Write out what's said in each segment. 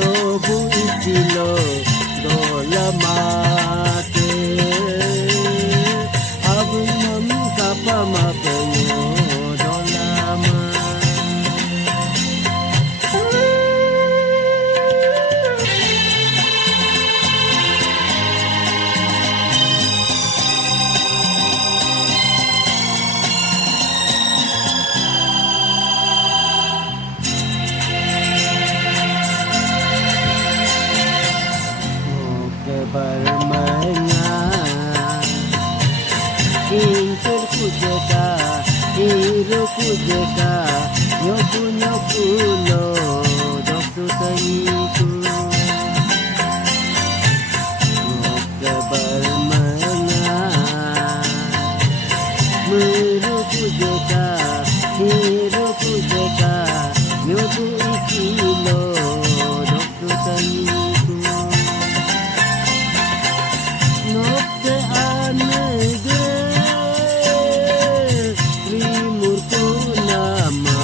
yobu itilo dolamate abunam kapamapenyo dolama Incerku jeka, hiruku jeka, nyoku lo, doktu tengiku. Moga bermenang, meruku jeka, hiruku jeka, nyoku lo, doktu tengiku. Nokte anege rimurku nama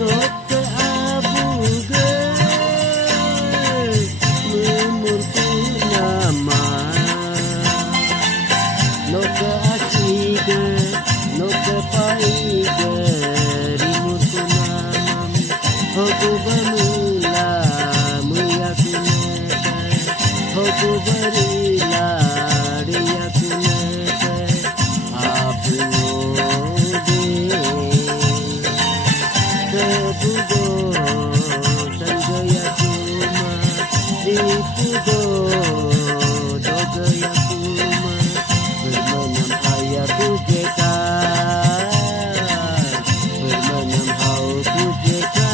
Nokte abuge rimurku nama Nokte asige Nokte paige rimurku nama Hoku bamula muyaku Hoku barila diya kunete apnode sebugo sanjaya kuma dipugo dogaya kuma bermenam ayaku jeka bermenam hauku jeka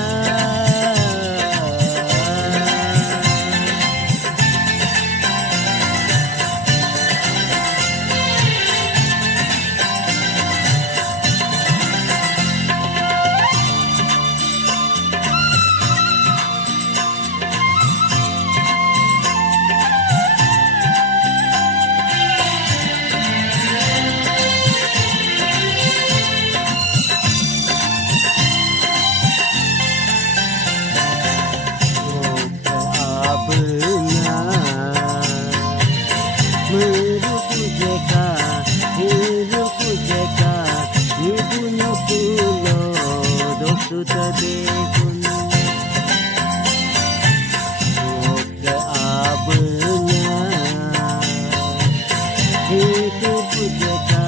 Meruku jeka, hiruku jeka, ibunya pulo, doktu tadekun. Moga abenya, hiduku jeka,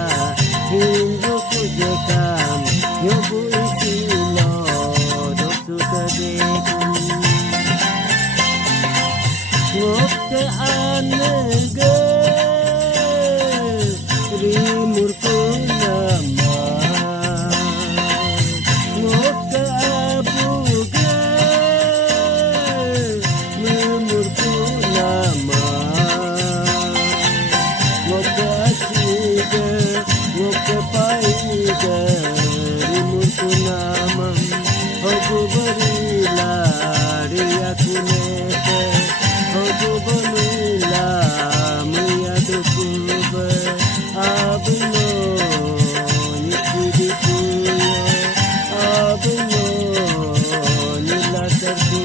hiruku jeka, yobu isilo, doktu tadekun. Moga anege rimurku nama Moga abuge rimurku nama Moga asige Moga paige rimurku nama Hogu barila diya kunete Hogu barila muyadukuba Abno nikudikuyo Abno nilatarku